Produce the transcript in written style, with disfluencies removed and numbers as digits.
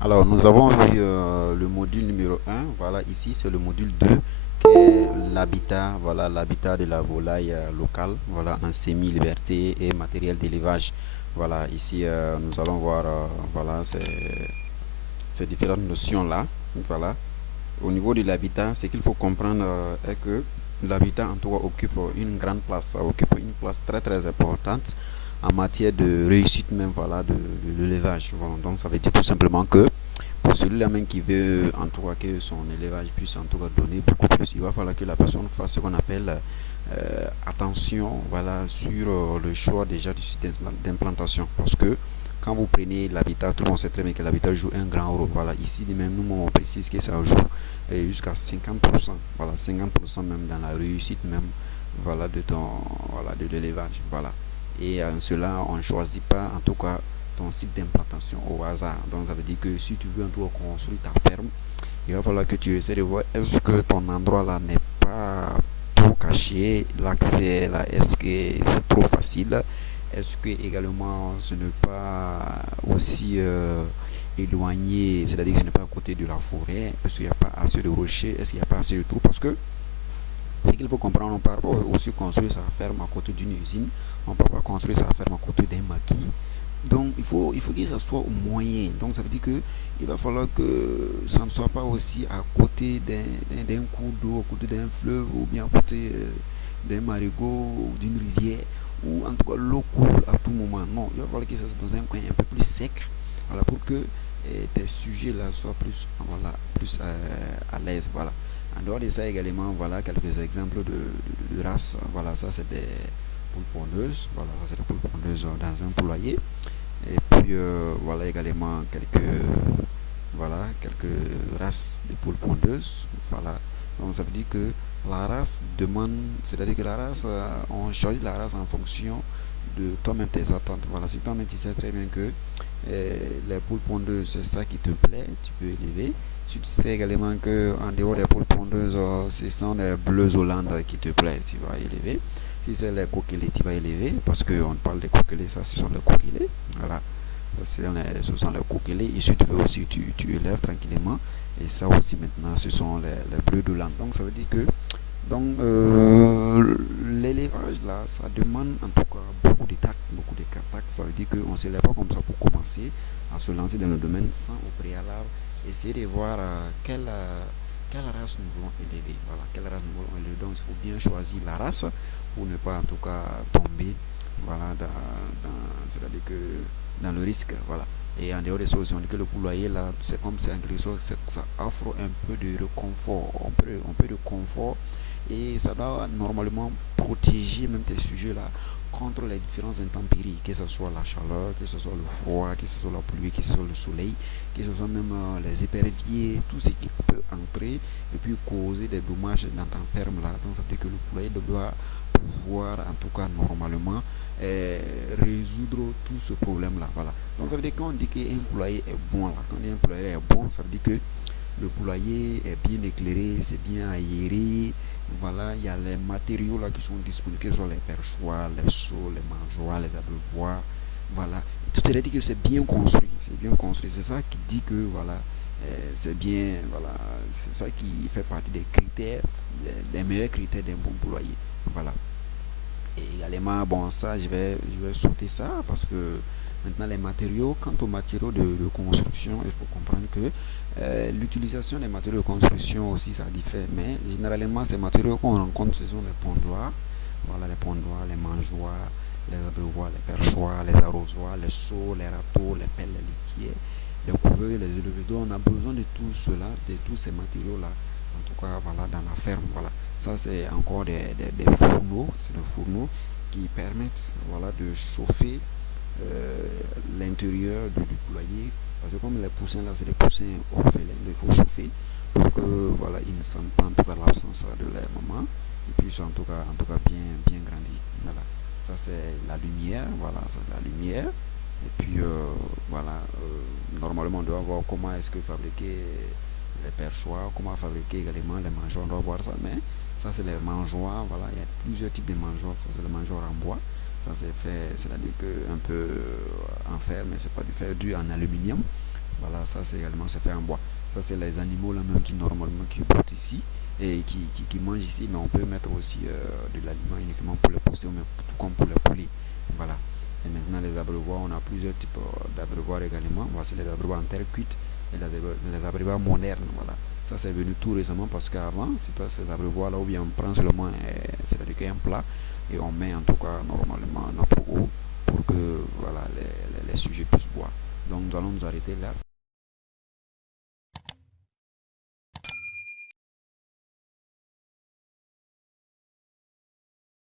Alors, nous avons vu le module numéro un. Voilà, ici, c'est le module 2 qui est l'habitat. Voilà, l'habitat de la volaille locale. Voilà, en semi-liberté et matériel d'élevage. Voilà, ici, nous allons voir voilà, ces différentes notions-là. Voilà. Au niveau de l'habitat, ce qu'il faut comprendre est que l'habitat, en tout cas, occupe une grande place. Ça occupe une place très, très importante en matière de réussite même, voilà, de l'élevage. Bon, donc, ça veut dire tout simplement que pour celui-là même qui veut en tout cas que son élevage puisse en tout cas donner beaucoup plus, il va falloir que la personne fasse ce qu'on appelle attention, voilà, sur le choix déjà du système d'implantation. Parce que quand vous prenez l'habitat, tout le monde sait très bien que l'habitat joue un grand rôle. Voilà, ici même nous on précise que ça joue jusqu'à 50%, voilà, 50% même dans la réussite même, voilà, de ton, voilà, de l'élevage, voilà. Et cela, on ne choisit pas en tout cas ton site d'implantation au hasard. Donc ça veut dire que si tu veux un tour construire ta ferme, il va falloir que tu essaies de voir est-ce que ton endroit là n'est pas trop caché, l'accès là, est-ce que c'est trop facile, est-ce que également ce n'est pas aussi éloigné, c'est-à-dire que ce n'est pas à côté de la forêt, est-ce qu'il n'y a pas assez de rochers, est-ce qu'il n'y a pas assez de trous, parce que ce qu'il faut comprendre, on ne peut pas aussi construire sa ferme à côté d'une usine, on ne peut pas construire sa ferme à côté d'un maquis, donc il faut que ça soit au moyen. Donc ça veut dire que il va falloir que ça ne soit pas aussi à côté d'un cours d'eau, à côté d'un fleuve ou bien à côté d'un marigot ou d'une rivière où en tout cas l'eau coule à tout moment. Non, il va falloir que ça soit dans un coin un peu plus sec, voilà, pour que tes sujets là soient plus, voilà, plus à l'aise. Voilà. En dehors de ça également, voilà quelques exemples de races. Voilà, ça c'est des poules pondeuses. Voilà, ça c'est des poules pondeuses dans un poulailler. Et puis voilà également quelques races de poules pondeuses. Voilà. Donc ça veut dire que la race demande, c'est-à-dire que la race, on choisit la race en fonction de toi-même tes attentes. Voilà, si toi-même tu sais très bien que les poules pondeuses c'est ça qui te plaît, tu peux élever. Si tu sais également que en dehors des poules pondeuses, ce sont les bleues Hollandes qui te plaît, tu vas élever. Si c'est les coqueliers, tu vas élever, parce qu'on parle des coqueliers, ça ce sont les coqueliers. Voilà. Ce sont les coqueliers. Et si tu veux aussi, tu élèves tranquillement. Et ça aussi maintenant, ce sont les bleus de l'âne. Donc ça veut dire que l'élevage là, ça demande en tout cas beaucoup de tact, beaucoup de tact. Ça veut dire qu'on ne se lève pas comme ça pour commencer à se lancer dans le domaine sans au préalable essayer de voir quelle race nous voulons élever. Voilà, quelle race nous voulons élever. Donc il faut bien choisir la race pour ne pas en tout cas tomber, voilà, c'est-à-dire que dans le risque, voilà. Et en dehors des solutions, que le poulailler là, c'est comme c'est en quelque sorte, ça offre un peu de réconfort, un peu de confort, et ça doit normalement protéger même tes sujets là contre les différentes intempéries, que ce soit la chaleur, que ce soit le froid, que ce soit la pluie, que ce soit le soleil, que ce soit même les éperviers, tout ce qui peut entrer et puis causer des dommages dans ta ferme là. Donc ça veut dire que le poulailler doit pouvoir en tout cas normalement résoudre tout ce problème là. Voilà. Donc ça veut dire que quand on dit qu'un poulailler est bon là, quand on dit un poulailler est bon, ça veut dire que le poulailler est bien éclairé, c'est bien aéré. Voilà, il y a les matériaux là qui sont disponibles, que ce soit les perchoirs, les seaux, les mangeoires, les abreuvoirs. Voilà. Tout est dit que c'est bien construit. C'est bien construit. C'est ça qui dit que voilà, c'est bien, voilà, c'est ça qui fait partie des critères, des meilleurs critères d'un bon poulailler. Voilà. Et également, bon, ça, je vais sauter ça parce que maintenant, les matériaux, quant aux matériaux de construction, il faut comprendre que l'utilisation des matériaux de construction aussi, ça diffère. Mais généralement, ces matériaux qu'on rencontre, ce sont les pondoirs. Voilà, les pondoirs, les mangeoires, les abreuvoirs, les perchoirs, les arrosoirs, les seaux, les râteaux, les pelles, les litières, les couverts, les éleveurs. Donc, on a besoin de tout cela, de tous ces matériaux-là, en tout cas, voilà, dans la ferme. Voilà. Ça, c'est encore des fourneaux, c'est des fourneaux qui permettent, voilà, de chauffer l'intérieur du poulailler. Parce que comme les poussins là, c'est des poussins orphelins, il faut chauffer pour que voilà, ils ne sentent pas en tout cas l'absence de leur maman. Et puis ils sont en tout cas bien grandis. Voilà. Ça c'est la lumière, voilà, c'est la lumière. Et puis voilà, normalement on doit voir comment est-ce que fabriquer les perchoirs, comment fabriquer également les mangeoires, on doit voir ça. Mais ça c'est les mangeoires, voilà, il y a plusieurs types de mangeoires. Ça c'est le mangeoire en bois. Ça c'est fait, c'est-à-dire que un peu en fer, mais c'est pas du fer, dû en aluminium. Voilà, ça c'est également c'est fait en bois. Ça c'est les animaux là même qui normalement qui broutent ici et qui mangent ici, mais on peut mettre aussi de l'aliment uniquement pour les pousser, mais tout comme pour les poulets. Voilà. Et maintenant les abreuvoirs, on a plusieurs types d'abreuvoirs également. Voici les abreuvoirs en terre cuite et les abreuvoirs modernes. Voilà. Ça c'est venu tout récemment parce qu'avant, c'est pas ces abreuvoirs là où bien on prend seulement c'est-à-dire qu'un plat et on met en tout cas normalement notre eau pour que voilà les sujets puissent boire. Donc nous allons nous arrêter là.